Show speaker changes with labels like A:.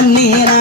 A: ಮನ್ನೇನಾ